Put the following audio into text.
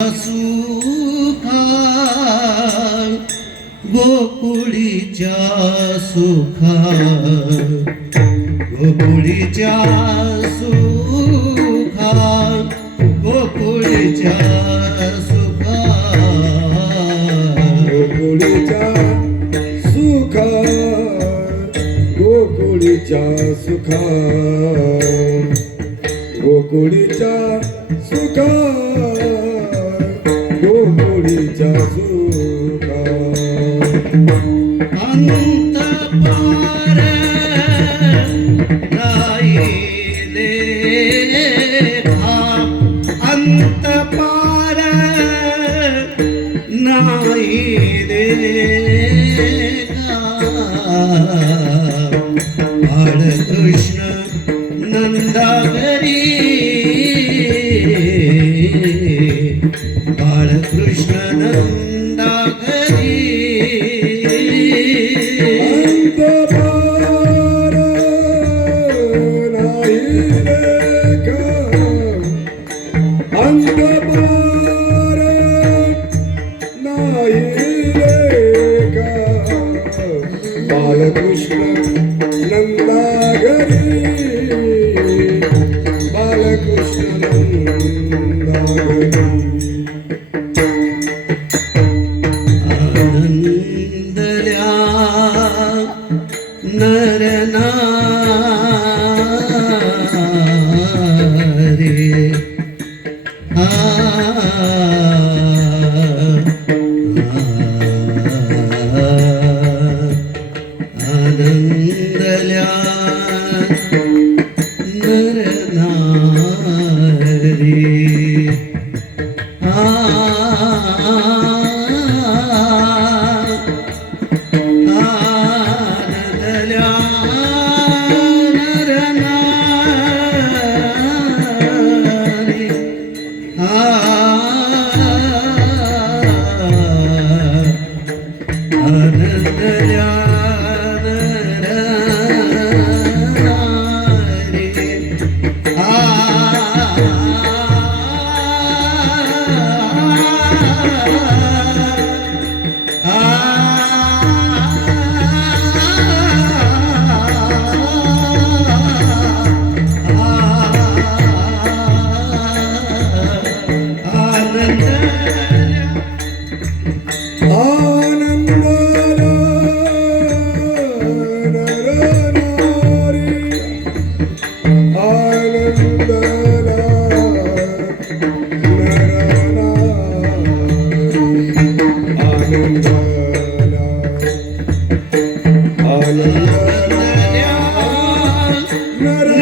सुखा गोकुळीच्या सुखा गोकुळीच्या सुखा गोकुळीच्या सुखा गोकुळीच्या सुखा गोकुळीच्या सुखा गोकुळीच्या सुखा गोकुळीच्या सुखा अंत पार नाही लेखा अंत पार नाही लेखा बाळकृष्ण नंदाघरी बाळकृष्ण नंदाघरी अंत पार नाही लेखा अंत पार नाही लेखा बाळकृष्ण नंदाघरी बाळकृष्ण नंदाघरी आनंदल्या नरनारी आनंदल्या नरनारी आनंदल्या नरनारी आनंदल्या नर